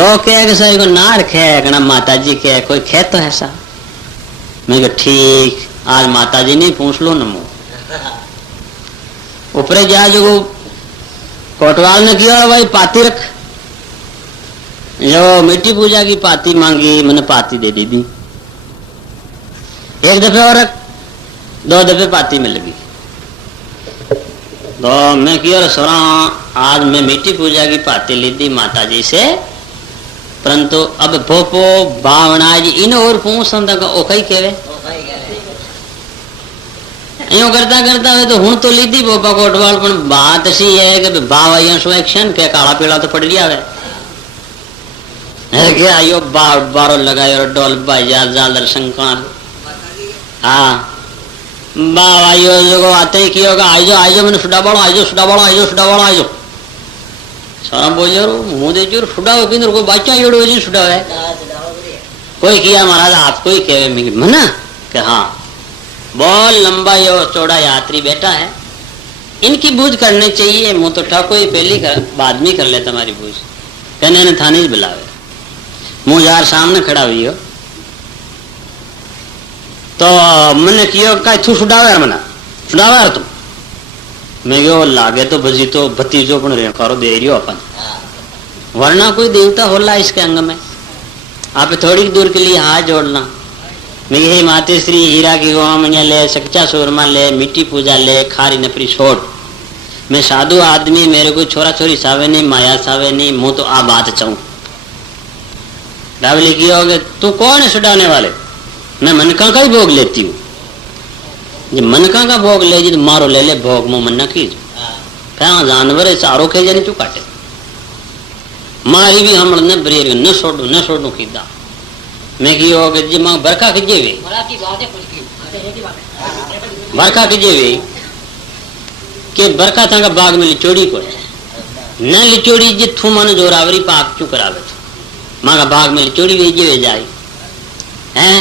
लोग कहे कि सही को ना रखे कहना माता जी के कोई खे तो ऐसा। मैं ठीक आज माता जी नहीं पूछ लो नमो ऊपरे जा जो कोटवाल ने किया भाई पाती रख जो मिट्टी पूजा की पाती मांगी मैंने पाती दे दी थी। एक दफे और रख 2 दफे पाती में लगी तो मैं किया सोरा आज मैं मिट्टी पूजा की पाती ली थी माता जी से परंतु अब भोपो भावना जी इन और पूछ ओखई केवे यो करता करता है तो हूं तो ली थी भोपा कोटवाल पर बात ऐसी है कि भाव आई एक्शन के काला पीला तो पड़ गया है क्या यो बारो लगायो डोल बाजा जाल दर्शन हाँ बाबा यो जो आते ही की होगा आइजो मैंने सुडा बड़ो आइजो सारा बोलो मुंह दे जो सुडा हो किधर कोई बच्चा योड़ हो जी सुडा है कोई किया महाराज आपको ही कहे मना कि हाँ बहुत लंबा यो चौड़ा यात्री बैठा है इनकी बूझ करने चाहिए मुंह तो ठाको ही पहली बाद में कर ले तुम्हारी बूझ कहने ने थाने बुलावे मुंह यार सामने खड़ा हुई हो तो मैंने किया का तू सुडावे मना सुडावे तुम मैं गयो लागे तो भजी तो भतीजो पण रेखारो दे रियो अपन वरना कोई देवता होला इसके अंग में आप थोड़ी दूर के लिए हाथ जोड़ना मैं हे माते श्री हीरा की गोवा ले सच्चा सूरमा ले मिट्टी पूजा ले खारी नफरी छोड़ मैं साधु आदमी मेरे को छोरा छोरी सावे नहीं माया सावे नहीं मुँह तो आ बात चाहूं डावली की हो तू कौन है छुड़ाने वाले मैं मनका का ही भोग लेती हूँ जी मनका का भोग ले जी मारो ले ले भोग मुँह मन्ना कीज क्या जानवर है चारों के जाने चू काटे मारी भी हम न छोड़ू कीदा मैं की हो जी मां बरखा कीजे वे बरखा कीजे वे के बरखा था बाग में लिचोड़ी को न लिचोड़ी जी थू मन जोरावरी पाक चू करावे मां का बाग में लिचोड़ी वेजे वे जाए हैं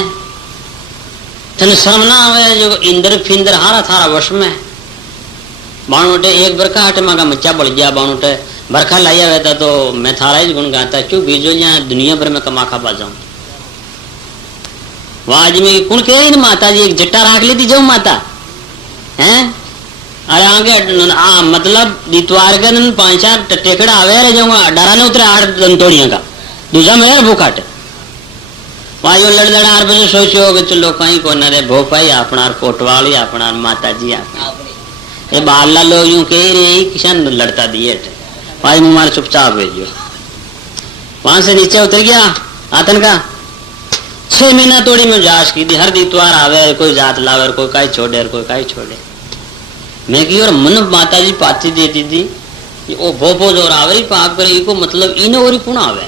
तने शर्म ना आवे जो इंदर फिंदर हारा थारा वश में बाणोटे एक बरखा हटे मां का मच्चा बढ़ गया बाणोटे बरखा लाया रहता तो मैं थारा ही गुण गाता क्यों बीजो यहाँ दुनिया भर में कमा खा पा जाऊं वाज में कौन कहे माता जी एक जट्टा राख ली थी जाऊ माता हैं अरे आगे मतलब दितवार के 5-4 टेकड़ा आवे रहे जाऊंगा डरा ने उतरे 8 दंतोड़िया का दूसरा मेरा भूखाट वहां यो लड़ 8 बजे सोचो कि चलो कहीं को न रे भोपाई अपना कोटवाली अपना माता जी ये बाला लोग यूं कह रहे किसान लड़ता दिए भाई मुमार चुपचाप भेजियो वहां से नीचे उतर गया आतन का 6 महीना तोड़ी में जांच की थी हर दितवार आवे कोई जात लावे कोई काई छोड़े कोई काई छोड़े मैं की और मन माता जी पाती देती थी ओ भोपो जो रावरी पाप करे इको मतलब इन और पुण आवे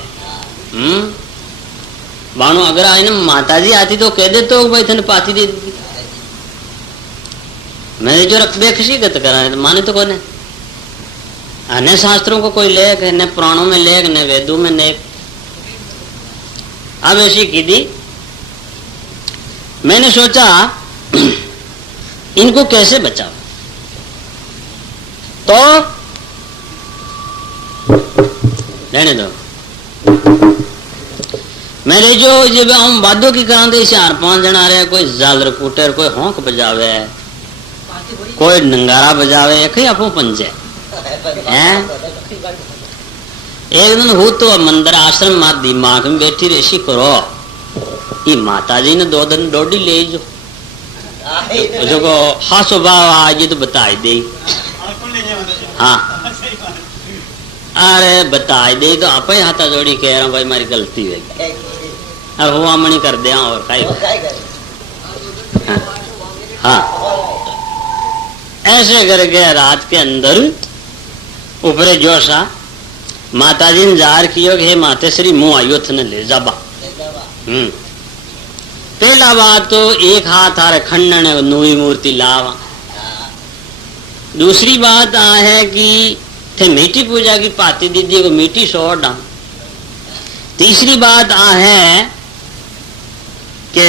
बाणो अगर आने माता जी आती तो कह दे तो भाई थने पाती देती थी मैंने जो बेखसी गत करा तो माने तो कौन है न शास्त्रों को कोई लेख न पुराणों में लेख न वेदों में लेख अब ऐसी की थी मैंने सोचा इनको कैसे बचाओ तो रहने दो मेरे जो जब हम वादों की कराते 4-5 जन आ रहे कोई जाल रकूटर कोई होंक बजावे कोई नंगारा बजावे कहीं आपो पंजे हैं एक दिन हो तो मंदिर आश्रम मां दिमाग में बैठी रेसी करो ये माता जी ने 2 दिन डोडी ले जो को हाँ स्वभाव आज तो बताई दे हाँ अरे बताई दे तो आप ही हाथा जोड़ी कह रहा हूँ भाई मारी गलती है अब हुआ मनी कर दिया और काई हाँ ऐसे करके रात के अंदर ऊपरे जोशा माता जी ने जार किया कि हे माते श्री मुँह आयो थे ले जाबा पहला बात तो एक हाथ आ खंडन नूई मूर्ति लावा दूसरी बात आ है कि थे मीठी पूजा की पाती दीदी को मीठी शोर डाल तीसरी बात आ है कि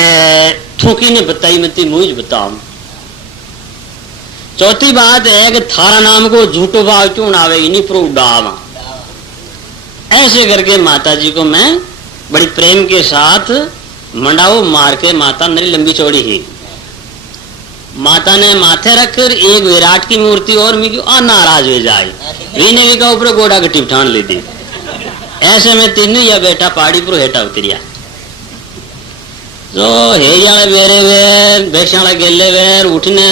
थूकी ने बताई मती मुझ बताओ चौथी बात है कि थारा नाम को झूठो भाव क्यों ना आवे इन्हीं पर उड़ावा ऐसे करके माता जी को मैं बड़ी प्रेम के साथ मंडाओ मार के माता मेरी लंबी चौड़ी ही माता ने माथे रखकर एक विराट की मूर्ति और मैं क्यों नाराज हो जाए वीने भी का ऊपर गोड़ा गट्टी ठान ली थी। ऐसे में तीनों या बेटा पहाड़ी पर हेटा उतरिया तो हे बेरे वेर बेचाड़ा गेले वेर उठने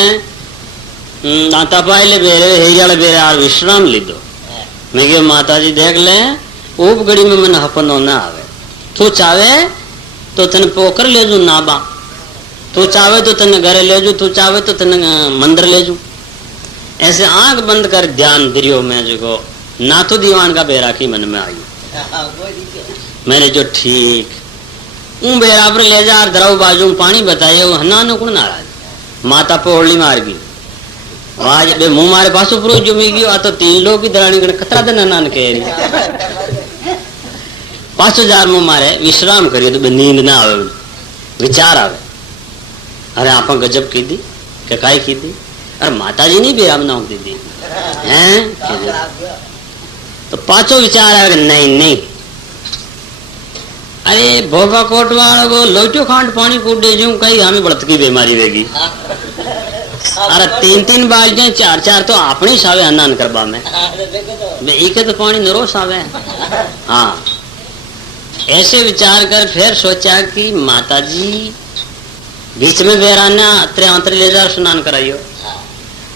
नाता पाइले बेरे हे बेरे यार विश्राम लीधो। मैं क्यों माता जी देख ले ऊप घड़ी में मन हपनो ना आवे तू चाहे तो तेन पोकर ले जू नाबा तू चाहे तो तेन घरे ले जू तू चाहे तो तेन मंदिर ले जू। ऐसे आंख बंद कर ध्यान दियो मैं जो ना तो दीवान का बेराखी मन में आई मैंने जो ठीक बेराबर ले जा दराव बाजू पानी बताए हना नो कौन नाराज माता पोड़ली मार गई आज बे मुंह मारे पास ऊपर जमी गयो आ तो 3 लोग की दरानी गण खतरा देना नान कह रही 5000 मुंह मारे विश्राम करिए तो नींद ना आवे विचार आवे अरे आप गजब की दी के काई की दी अरे माता जी नहीं बेराम ना होती दी हैं तो पांचों विचार आवे नहीं नहीं अरे भोपा कोट वालों को लोचो खांड पानी कूदे जो कहीं हमें बढ़त की बीमारी रहेगी अरे 3-3 बाल्टियां 4-4 तो अपनी सावे अन्नान करबा में एक तो पानी नरो सावे। हाँ ऐसे विचार कर फिर सोचा कि माता जी बीच में बेराना अतरे अंतरे ले जा स्नान कराइयो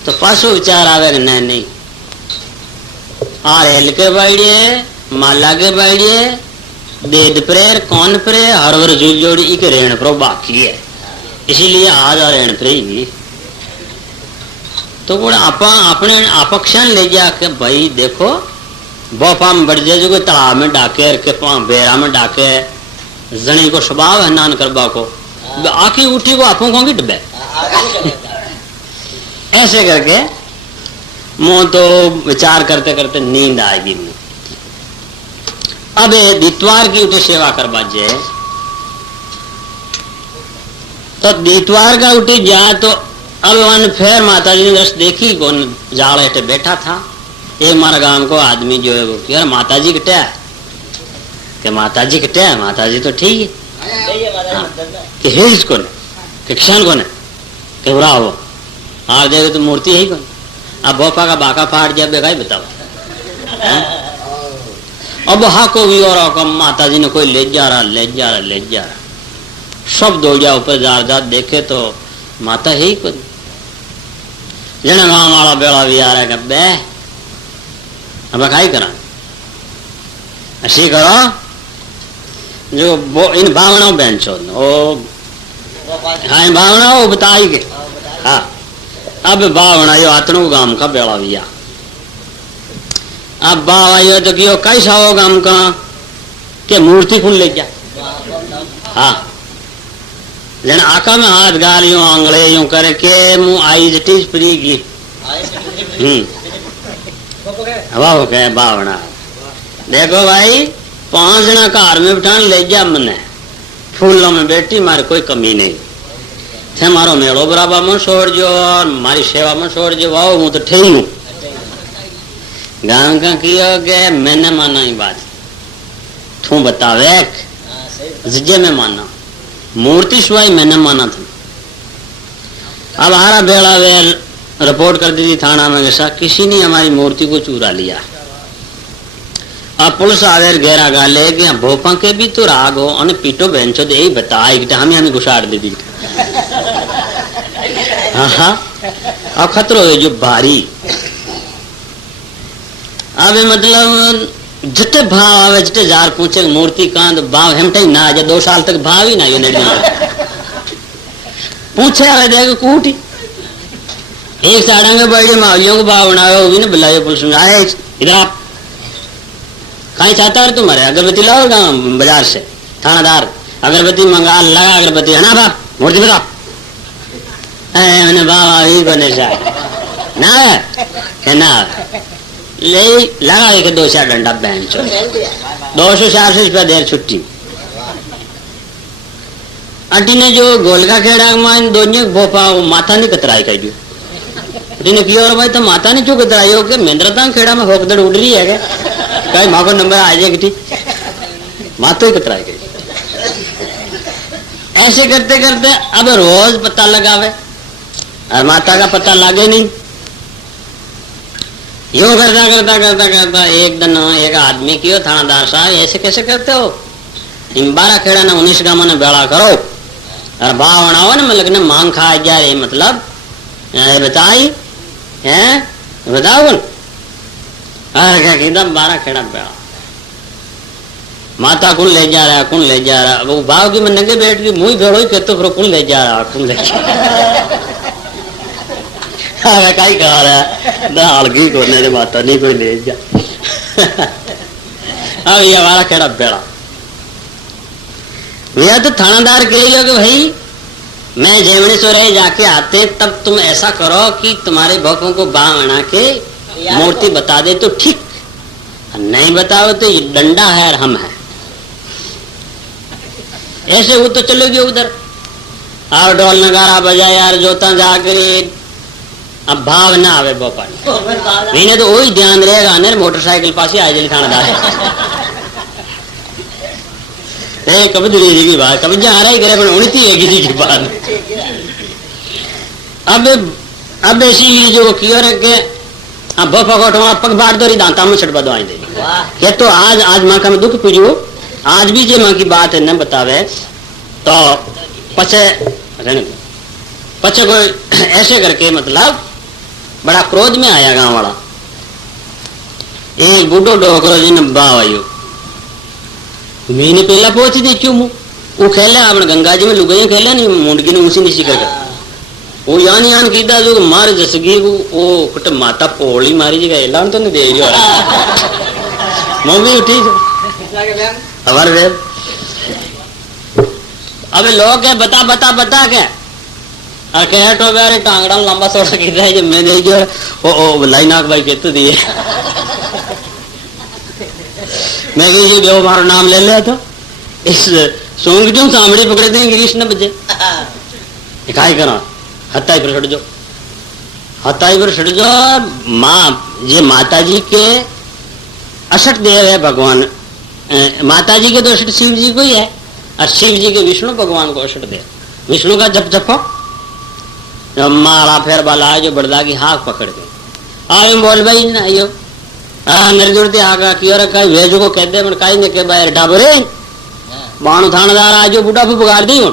तो पासो विचार आवे नहीं नहीं आर हेल के बाइडिये माला के बाइडिये देद प्रेर कौन प्रे हरवर जुल जोड़ी एक रेण प्रो बाकी है इसीलिए आज और रेण प्रे ही तो अपने अपक्षण ले जा के भाई देखो बोपा में बढ़ जाए जो तालाब में डाके के बेरा में डाके जनी को स्वभाव है नान करबा को आखी उठी को आपो को डबे ऐसे करके मुंह तो विचार करते करते नींद आएगी। अब दितवार की उठी सेवा करवा जे तो दितवार का उठी जा तो अब वन फिर माता जी ने दस देखी कौन जाल हेठे बैठा था ये हमारा गांव को आदमी जो है वो यार माता जी कटे है कि माता जी कटे है माता जी तो ठीक है कि हिल्स कौन कि किसान कौन है कि बुरा हो हार देगा तो मूर्ति यही कौन अब भोपा का बाका फाट जाए बेगाई बताओ अब हा को भी और माता जी ने कोई ले जा रहा सब दौड़ जा ऊपर जा देखे तो माता है ही कौन जने गांव वाला बेड़ा भी आ रहा है बे अब खाई करा ऐसी करो जो इन भावना बहन चो हाँ भावना वो बताई के हाँ अब भावना यो आतनो गांव का बेड़ा भी आ अब बाबा यो तो कियो कैसा हो गांव का के मूर्ति खुल ले जा हाँ जन आका में हाथ गाल यूं आंगले यूं करे के मुंह आई जटीज पड़ी की वाह कहे भावना देखो भाई 5 जना कार में बिठान ले जा मने फूलों में बैठी मारे कोई कमी नहीं थे मारो मेड़ो बराबर में छोड़ जो और मारी सेवा में छोड़ जो वाह हूँ तो ठीक हूँ गांव का कियो के मैंने माना ही बात तू बतावे जिजे में माना मूर्ति सिवाय मैंने माना था। अब हमारा बेड़ा वेल रिपोर्ट कर दी थी थाना में जैसा किसी ने हमारी मूर्ति को चुरा लिया। अब पुलिस आवेर घेरा गाले कि भोपा के भी तो राग हो और पीटो बेंचो दे बताई हमें घुसाड़ दे दी। हाँ अब खतरो है जो भारी अब मतलब जिते भाव आवे जिते जार पूछे मूर्ति कांद भाव हेमटे ही ना आ 2 साल तक भाव ही ना ये पूछे आवे देख कूटी एक साड़ांगे बड़ी मावियों को भाव बनावे वो भी ना बुलाए पुलिस में आए इधर आप कहीं चाहता है तुम्हारे अगरबत्ती लाओ बाजार से थानादार अगरबत्ती मंगा लगा अगरबत्ती है ना बाप मूर्ति बताओ मैंने बाबा ही बने ना है ना ले लगा के 2-4 डंडा बहन चो 200-400 रुपया देर छुट्टी अटी ने जो गोलका खेड़ा मान दोनों भोपा माथा नहीं कतराई कर दियो अटी ने किया और भाई तो माता ने क्यों कतराई हो के महेंद्रता खेड़ा में होकदड़ उड़ रही है क्या कहीं माँ को नंबर आ जाएगी ठीक, मातो ही कतराई गई। ऐसे करते करते अब रोज पता लगावे और माता का पता लागे नहीं। यूं करता करता करता करता एक दिन एक आदमी की थानादार साहब ऐसे कैसे करते हो, इन 12 खेड़ा ने 19 गांव ने बेड़ा करो और भाव बनाओ ना, मतलब ने मांग खा जा रही, मतलब बताई है बताओ क्या कीधा 12 खेड़ा बेड़ा। माता कौन ले जा रहा है, कौन ले जा रहा है, वो भाव की मैं नंगे बैठ के मुंह भेड़ो ही कहते फिर कौन ले जा रहा है, कौन ले जा रहा कहीं कहा रहा है हल्की कोने से माता नहीं कोई ले जा। अब ये हमारा खेड़ा बेड़ा भैया, तो थानादार कहेगा कि भाई मैं जेवणेश्वर जाके आते तब तुम ऐसा करो कि तुम्हारे भक्तों को बाह बना के मूर्ति बता दे तो ठीक, नहीं बताओ तो डंडा है और हम है। ऐसे वो तो चलोगे उधर और ढोल नगारा बजा यार जोता जाकर अब भाव ना आवे भोपाल मैंने तो वही ध्यान रहेगा ना मोटरसाइकिल पास आ जाए थानादार कभी दूरी की बात कभी जहाँ रही करे उड़ती है किसी की बात। अब ऐसी जो कियो रखे अब भोपा पग बार दो दांता में छटवा दवाई दे के तो आज माँ का मैं दुख पूछू, आज भी जो माँ की बात है न बतावे तो पचे कोई ऐसे करके मतलब बड़ा क्रोध में आया गांव वाला। एक बूढ़ो डोकरो जी ने बाव आयो मैंने पहला पहुंची थी क्यों वो खेले अपने गंगा जी में लुगाइया खेले नहीं मुंडकी ने उसी नहीं कर वो यान यान कीदा जो मार जसगी वो कुट माता पोली मारी जी गए लान तो नहीं दे जो मम्मी उठी हमारे वे अबे लोग है बता बता बता के और कह तो यार टांगड़ा लंबा सोचा कीदा है जब मैं दे जो ओ लाइनाक भाई कहते दिए मैं कही जो हमारा नाम ले लिया तो इस सोंग जो सामने पकड़े थे इंग्लिश ने बजे दिखाई करा हत्याई पर छड़ जो हत्याई पर छड़ जो माँ ये माता जी के अशट देव है भगवान, माता जी के तो अशट शिव जी को ही है और शिव जी के विष्णु भगवान को अशट देव। विष्णु का जप जपो मारा फेर बाला है जो बड़दा की हाथ पकड़ के आगे बोल भाई ना यो मेरे जुड़ते आगा की और कई भेजो को कहते हैं काई ने के बाहर डाबरे बाणु थानेदार आज बूढ़ा भी पुकार दी हूं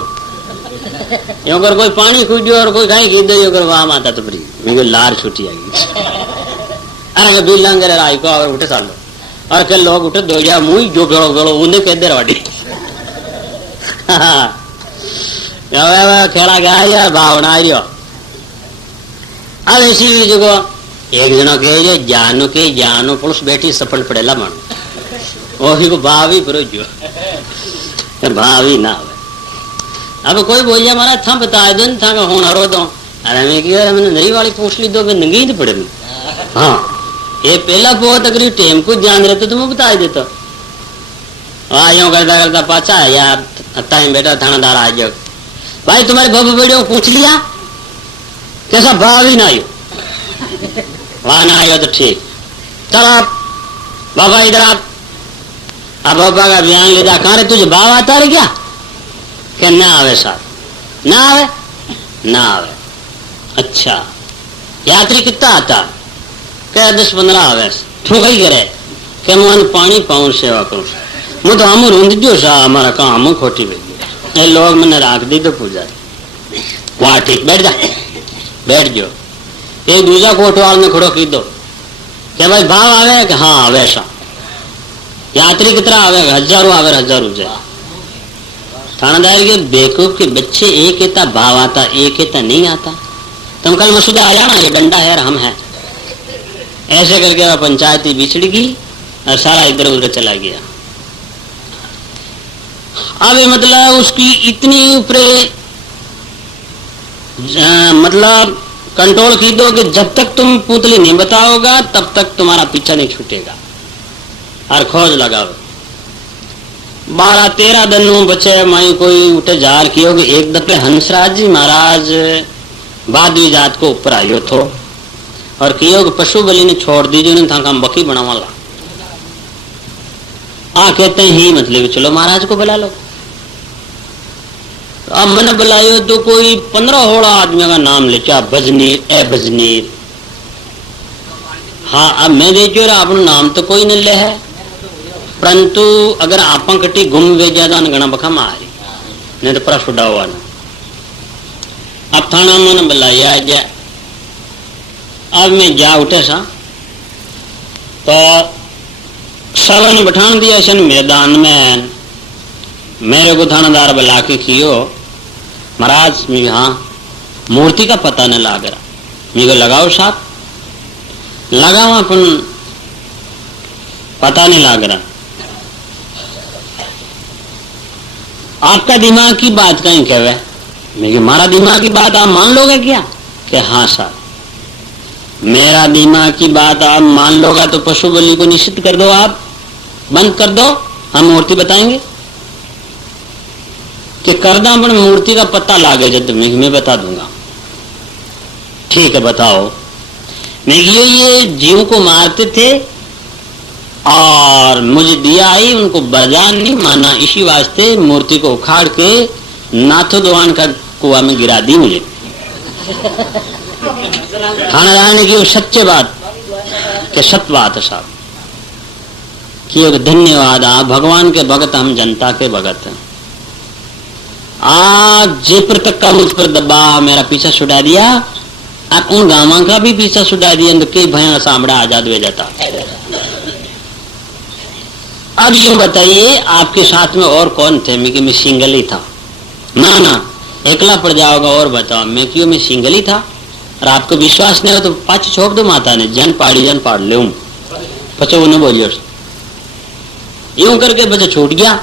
यो कर कोई पानी खूजो और कोई कहीं कीधो यो कर वहां माता तो प्री मेरे लार छुट्टी आ गई अरे बिल लंगर राई को और उठे सालो और के लोग उठे दो जा मुंह जो गलो गलो उन्हें कह दे रवाड़ी खेला गया यार भावना आई अब ऐसी जगह एक जना कहे जानो पुलिस बैठी सफल पड़ेला मन वही को भावी पर जो भावी ना हो। अब कोई बोल जाए हमारा था बता दो था का होना रो दो अरे मैं क्या मैंने नई वाली पूछ ली दो नंगी तो पड़े हाँ ये पहला बहुत अगर टेम को ध्यान रहते तो मैं बता देता यूं करता करता पाचा यार टाइम बेटा थानादार आ जाओ भाई तुम्हारे बाबू बेटे पूछ लिया कैसा भाव ही ना आयो वहां ना आयो तो ठीक चल आप बाबा इधर आप अब बाबा का बयान ले जा कहा रे तुझे भाव आता है क्या क्या ना आवे साहब ना आवे अच्छा यात्री कितना आता क्या 10-15 आवे ठोक ही करे क्या मैं पानी पाऊं सेवा करूं मैं तो हम रूंद जो सा हमारा काम खोटी गई ये लोग मैंने राख दी तो पूजा वहां ठीक बैठ जाओ एक दूसरा कोटवाल में खड़ो की दो क्या भाई भाव आवे कि हाँ वैसा यात्री कितना आवे हजारों आवे हजारों जाए थानादार के बेवकूफ के बच्चे एक कहता भाव आता एक कहता नहीं आता तुम कल मसूदा आ जाना ये डंडा है हम है ऐसे करके वह पंचायती बिछड़ गई और सारा इधर उधर चला गया। अब मतलब उसकी इतनी ऊपरे मतलब कंट्रोल की दो कि जब तक तुम पुतली नहीं बताओगा तब तक तुम्हारा पीछा नहीं छूटेगा और खोज लगाओ 12-13 दिन बचे मैं कोई उठे जार कियो कि एक दफे हंसराज जी महाराज बादवी जात को ऊपर आयो थो और कियो कि पशु बलि ने छोड़ दीजिए उन्हें था काम बकी बनावाला कहते ही मतलब चलो महाराज को बुला लो। अब मैंने बुलायो तो कोई 15-16 आदमियों का नाम ले, चाहे भजनीर ए भजनीर। हाँ, अब मैं देखो अपना नाम तो कोई नहीं ले है, परंतु अगर आप कटी घूम वे ज्यादा गणा बखा मारी नहीं तो प्रश उड़ा हुआ ना। अब थाना मैंने बुलाया गया। अब मैं जा उठे सा तो सब ने बैठान दिया सन मैदान में। मेरे को थानादार बुला के कियो, महाराज मैं हाँ मूर्ति का पता नहीं लग रहा। मेरे को लगाओ साथ लगाओ, अपन पता नहीं लग रहा। आपका दिमाग की बात कहीं कहवे? मैं हमारा दिमाग की बात आप मान लोगे क्या? कि हाँ साहब, मेरा दिमाग की बात आप मान लोगा तो पशु बलि को निश्चित कर दो, आप बंद कर दो, हम मूर्ति बताएंगे कि करदा पर मूर्ति का पता लागे जब मैं बता दूंगा। ठीक है बताओ। मैं ये जीव को मारते थे और मुझे दिया आई, उनको बरदान नहीं माना, इसी वास्ते मूर्ति को उखाड़ के नाथो दवान का कुआ में गिरा दी मुझे। थानादार ने की सच्चे बात के सत्य बात है साहब कि धन्यवाद, आप भगवान के भगत, हम जनता के भगत हैं। आज जे पर तक का मुझ पर दबा मेरा पीछा छुड़ा दिया, आप उन गांव का भी पीछा छुड़ा दिया तो कई भया सामड़ा आजाद हो जाता। अब ये बताइए आपके साथ में और कौन थे? मैं सिंगल ही था। ना ना एकला पड़ जाओगा। और बताओ। मैं सिंगल ही था और आपको विश्वास नहीं हो तो पाच छोप दो माता ने, जन पाड़ ले पचो उन्हें बोलियो। यूं करके बच्चा छूट गया।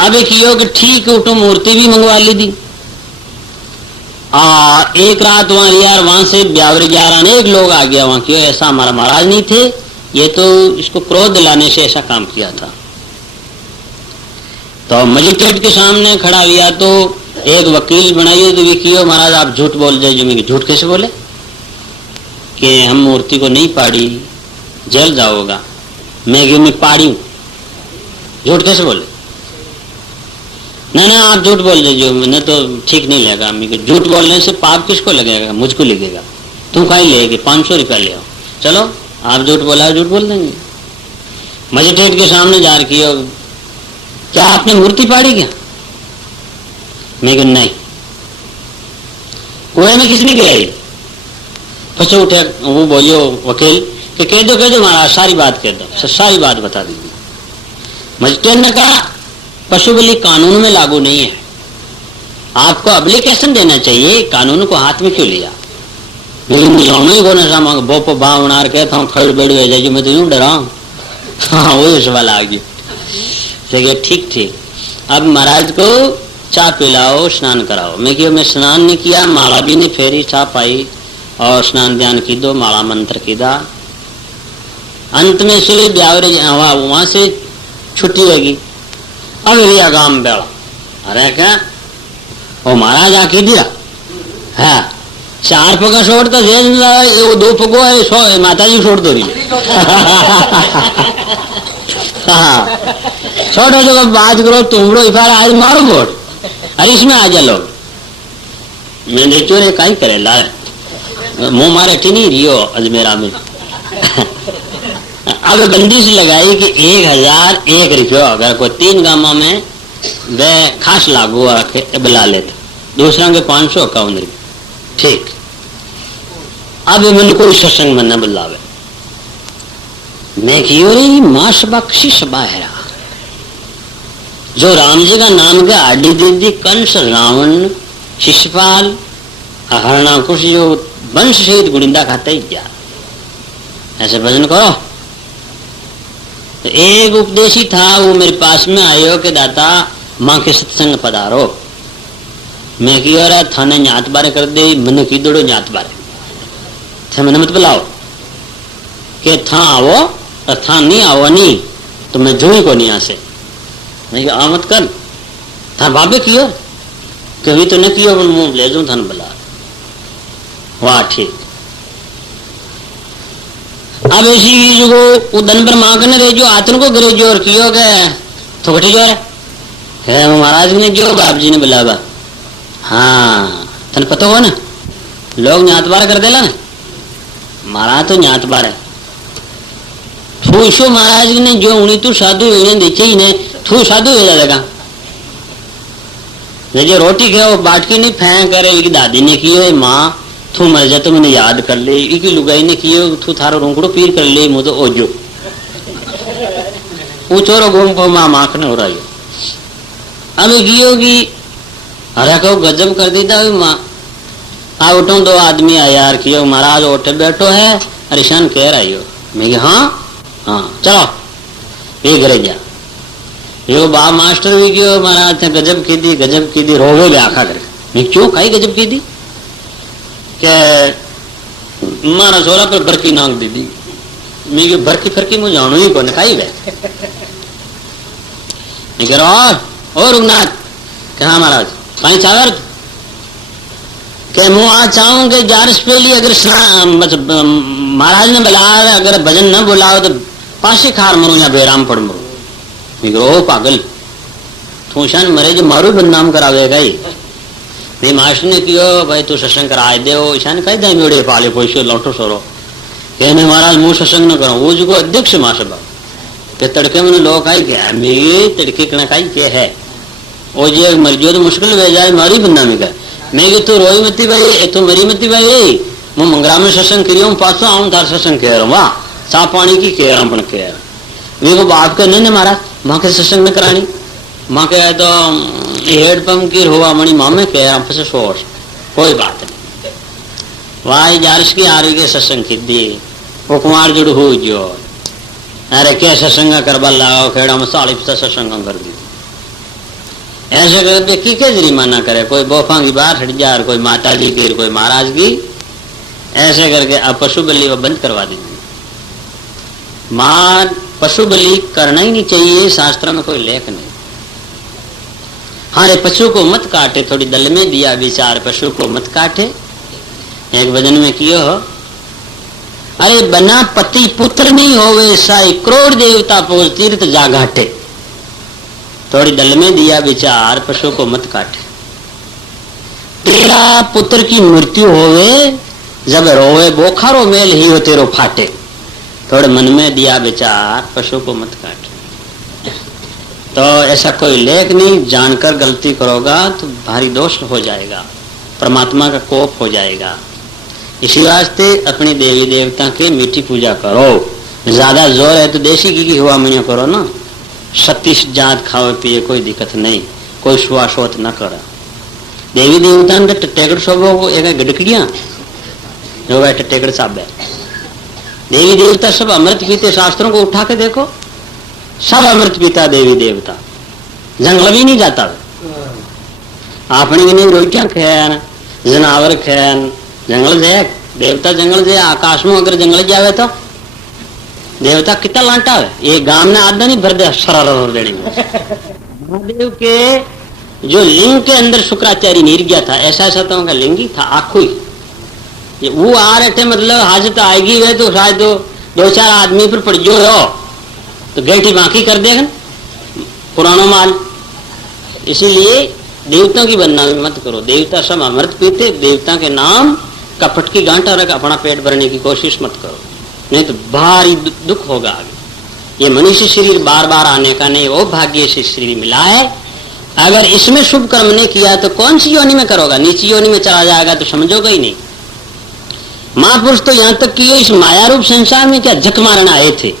अब एक योग ठीक उठो, मूर्ति भी मंगवा ली थी। एक रात वहां यार वहां से ब्यावर 11 अनेक लोग आ गया वहां। क्यों? ऐसा हमारा महाराज नहीं थे, ये तो इसको क्रोध दिलाने से ऐसा काम किया था। तो मजिस्ट्रेट के सामने खड़ा हुआ तो एक वकील बनाइए तो क्यों महाराज आप झूठ बोल दे। जो मैं झूठ कैसे बोले कि हम मूर्ति को नहीं पाड़ी, जेल जाओगा। मैं पाड़ी हूं, झूठ कैसे बोले? ना आप झूठ बोल दीजिए, मैंने तो ठीक नहीं लगेगा। मैं झूठ बोलने से पाप किसको लगेगा? मुझको लगेगा। तुम कहीं लेगे 500 रुपया ले आओ। चलो आप झूठ बोला, झूठ बोल देंगे। मजिस्ट्रेट के सामने जा रही हो, क्या आपने मूर्ति पाड़ी क्या? मैं कहूँ नहीं। कुएं में किसने गिराई? पछो उठे वो बोलियो वकील कि कह दो महाराज, सारी बात कह दो, सारी बात बता दीजिए। मजिस्ट्रेट ने कहा पशु बलि कानून में लागू नहीं है, आपको एप्लीकेशन देना चाहिए, कानून को हाथ में क्यों लिया? बोपो बावनार कहता हूँ खड़ बेड़ हो जाए, मैं तो यूं डरा हूं। हाँ वही सवाल आ गया। ठीक अब महाराज को चाय पिलाओ, स्नान कराओ। मैं क्यों? मैं स्नान नहीं किया, माला भी नहीं फेरी, चाय पाई और स्नान ध्यान की दो, माला मंत्र की दा। अंत में इसलिए ब्यावरे वहां से छुट्टी होगी। अब लिया गांव बेड़ा, अरे क्या वो महाराज आके दिया है 4 पगा छोड़ता वो 2 पगो है माता जी छोड़ दो रही। हाँ छोड़ो तो बात करो, तुमड़ो इफार आज मारो वोट, अरे इसमें आ जा लोग। मैं देखो रे कहीं करे ला मुंह मारे नहीं रियो अजमेरा में। अब बंदिश लगाई कि 1001 रुपये अगर कोई 3 गांव में वे खास लागू आके बुला लेते, दूसरा के 551 रुपये। ठीक। अब मैंने कोई सत्संग में न बुलावे, मैं क्यों रही मास बख्शिश बाहरा जो राम जी का नाम के आदि दीदी कंस रावण शिशुपाल हरणाकुश जो वंश सहित गुड़िंदा खाते ही क्या ऐसे भजन करो। तो एक उपदेशी था वो मेरे पास में आयो कि दाता माँ के सत्संग पधारो। मैं क्यों रहा थाने न्यात बारे कर दे, मैंने की दौड़ो न्यात बारे थे, मैंने मत बुलाओ कि था आओ और था नहीं आओ नहीं तो मैं जुई को नहीं आसे। मैं आ मत कर था बाबे कियो कभी तो न कियो मुंह ले जाऊं थाने बुला। वाह ठीक। अब ऐसी जो उदन पर मां करने दे जो आतन को गिरो जोर कियो के थोकटी जोर है महाराज ने जो बाप जी ने बुलावा। हाँ तन पता हो ना लोग न्यात बार कर देला ना महाराज तो न्यात बार है थू महाराज ने जो उन्हीं तू साधु देखे ही ने थू साधु हो जाएगा जो रोटी खाओ बाटकी नहीं फेंक करे इनकी दादी ने कियो माँ तू मर जा तो मैंने याद कर ले इनकी लुगाई ने कियो तू थारो रोंकड़ो पीर कर ले मुझे ओजो वो चोरो घूम को माँ माख ने हो रहा है। अब कियो की अरे कहो गजब कर देता माँ आ उठो दो आदमी आ यार कियो महाराज उठे बैठो है अरिशान कह रही हो मैं हाँ हाँ चलो ये घरे जा यो बा मास्टर भी क्यों महाराज ने गजब की दी रोवे भी आखा करे मैं क्यों खाई गजब की दी के मारा सोरा पर बरकी नांग दी दी मैं क्यों बरकी फरकी मुझे जानो ही कौन खाई वे और रघुनाथ कहा महाराज पानी चावर के मुँह आ चाहूं के जारस पेली अगर महाराज ने बुलाया अगर भजन न बुलाओ तो पासी खार मरू या बेराम पड़ मरू ओ पागल तू ईशान मरे जो मारू बदनाम करावेगा ही नहीं मास्टर ने कियो भाई तू सत्संग कराए दे ईशान कही दे मेड़े पाले पैसे लौटो सोरो कहने महाराज मुँह सत्संग न करो वो जो अध्यक्ष महासभा के तड़के मैंने लोग आई क्या मेरे तड़के कना कही के है वो जो मरियो तो मुश्किल वे जाए मारी बदनामी का मैं कि तू रोई मती भाई तू मरी मती भाई मैं मंगरा में सत्संग करियो पासो आऊं तार सत्संग कह रहा हूँ वाह सा पानी की कह रहा हूँ कह रहा वो बाप का नहीं महाराज माँ के सत्संग में करानी माँ के तो हेड पंप की हुआ मणि माँ में कह रहा हूँ सोच कोई बात नहीं वाह जारस की आ रही के सत्संग की दी वो कुमार जुड़ हो जो अरे क्या सत्संग करबा लगाओ खेड़ा में 40 सत्संग कर दी ऐसे करके की क्या जरिमाना करे कोई बोफा की बात हट जा कोई माता जी की कोई महाराज की ऐसे करके अब पशु बलि बंद करवा देंगे। मां पशु बलि करना ही नहीं चाहिए शास्त्र में कोई लेख नहीं। हाँ रे पशु को मत काटे थोड़ी दल में दिया विचार पशु को मत काटे एक भजन में कियो हो अरे बना पति पुत्र नहीं होवे साई क्रोड़ देवता पोज तीर्थ जा घाटे थोड़ी दल में दिया विचार पशु को मत काटे तेरा पुत्र की मृत्यु होवे जब रोवे बोखारो मेल ही हो तेरो फाटे थोड़े मन में दिया विचार पशु को मत काटे। तो ऐसा कोई लेख नहीं जानकर गलती करोगा तो भारी दोष हो जाएगा परमात्मा का कोप हो जाएगा। इसी वास्ते अपनी देवी देवता की मीठी पूजा करो ज्यादा जोर है तो देसी घी की हुआ मनिया करो ना 36 जात खाओ पिए कोई दिक्कत नहीं कोई श्वासोत न करा देवी देवता ने टेकड़ सब एक गडकड़िया जो वह टेकड़ साहब है देवी देवता सब अमृत पीते शास्त्रों को उठा के देखो सब अमृत पीता देवी देवता जंगल भी नहीं जाता आपने भी नहीं रोटियां खाया जनावर खाया जंगल जाए देवता जंगल जाए आकाश में अगर जंगल जावे तो देवता कितना लांटा है ये गांव ने आधा नहीं भर दे सरार देने महादेव के जो लिंग के अंदर शुक्राचार्य नीर गया था ऐसा ऐसा तो उनका लिंग ही था आखू ही ये वो आ रहे थे मतलब हाजत आएगी वे तो शायद दो चार आदमी पर पड़ जो हो तो गेठी बाकी कर देगा पुराना माल। इसीलिए देवताओं की बदनामी मत करो देवता सब अमृत पीते देवता के नाम कपट की गांठा रख अपना पेट भरने की कोशिश मत करो नहीं तो भारी दुख होगा आगे। ये मनुष्य शरीर बार बार आने का नहीं वो भाग्य से शरीर मिला है अगर इसमें शुभ कर्म नहीं किया तो कौन सी योनि में करोगा नीची योनि में चला जाएगा तो समझोगा ही नहीं। महापुरुष तो यहाँ तक कि इस माया रूप संसार में क्या झक मारना आए थे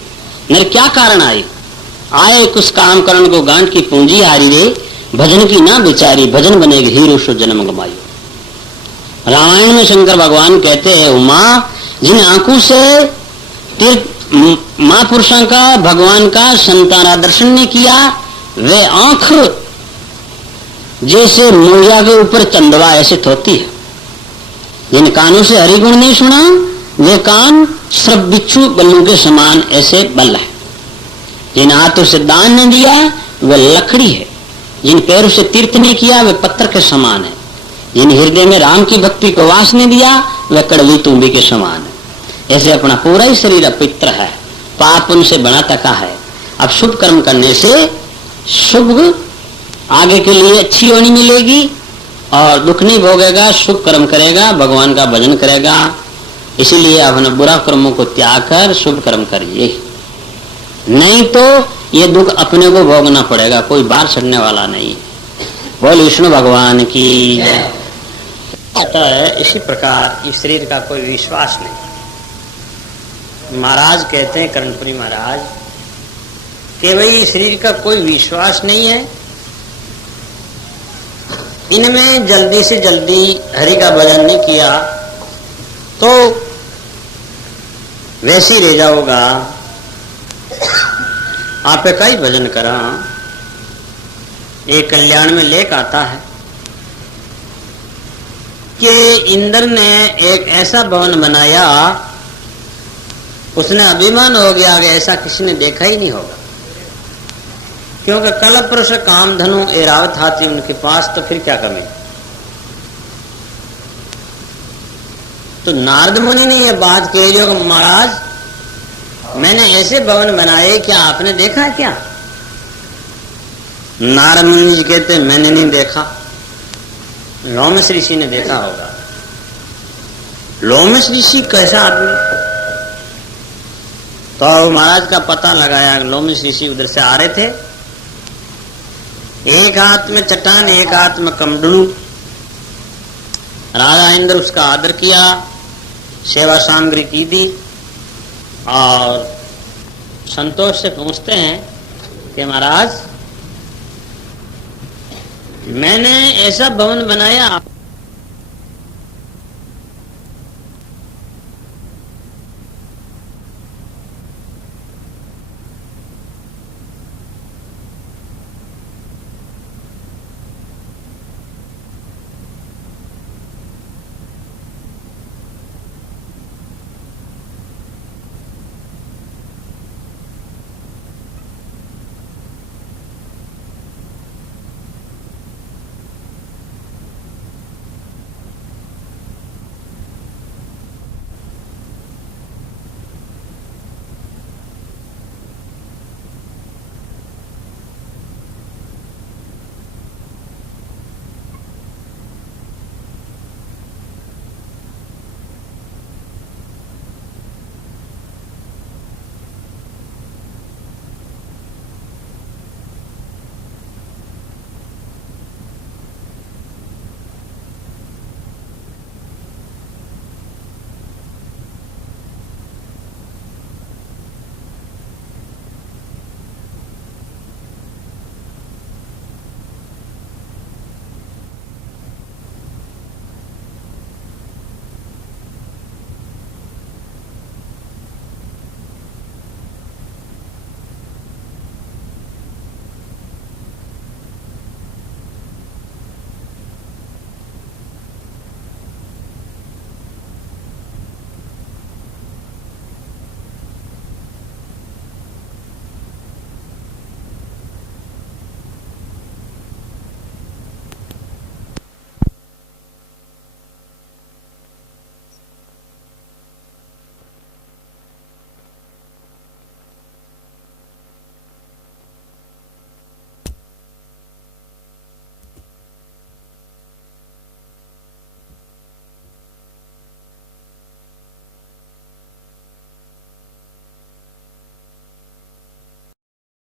नर क्या कारण आए कुछ काम करण को गांठ की पूंजी हारी रे भजन की ना बेचारी भजन बनेगी हीरो सो जन्म गमायो। रामायण में शंकर भगवान कहते हैं उमा जिन आंखों से महापुरुषों का भगवान का संताना दर्शन ने किया वे आंख जैसे मोजा के ऊपर चंदवा ऐसे होती है। जिन कानों से हरिगुण नहीं सुना वे कान सब बिच्छू बल्लू के समान ऐसे बल है। जिन हाथों से दान नहीं दिया वह लकड़ी है। जिन पैरों से तीर्थ नहीं किया वे पत्थर के समान है। जिन हृदय में राम की भक्ति को वास नहीं दिया वह कड़वी तुम्बी के समान है। ऐसे अपना पूरा ही शरीर अपवित्र है, पाप उनसे बना तका है। अब शुभ कर्म करने से शुभ आगे के लिए अच्छी वाणी मिलेगी और दुख नहीं भोगेगा। शुभ कर्म करेगा, भगवान का भजन करेगा। इसीलिए अपने बुरा कर्मों को त्याग कर शुभ कर्म करिए, नहीं तो ये दुख अपने को भोगना पड़ेगा, कोई बाहर छड़ने वाला नहीं। बोल विष्णु भगवान की। है इसी प्रकार इस शरीर का कोई विश्वास नहीं। महाराज कहते हैं, कर्णपुरी महाराज, कि भाई शरीर का कोई विश्वास नहीं है, इनमें जल्दी से जल्दी हरि का भजन नहीं किया तो वैसे ही रह जाओगा। आपे कई भजन करा। एक कल्याण में लेख आता है कि इंद्र ने एक ऐसा भवन बनाया, उसने अभिमान हो गया कि ऐसा किसी ने देखा ही नहीं होगा, क्योंकि कलपुरुष काम धनु एरावत हाथी उनके पास, तो फिर क्या कमी। तो नारद मुनि ने यह बात कही जो महाराज मैंने ऐसे भवन बनाए, क्या आपने देखा है क्या? नारद मुनि जी कहते मैंने नहीं देखा, लोमश ऋषि ने देखा होगा। लोमश ऋषि कैसा आदमी? तो महाराज का पता लगाया, लोमश ऋषि उधर से आ रहे थे, एक हाथ में चट्टान एक हाथ में कमंडलू। राजा इंद्र उसका आदर किया, सेवा सामग्री की दी और संतोष से पूछते हैं कि महाराज मैंने ऐसा भवन बनाया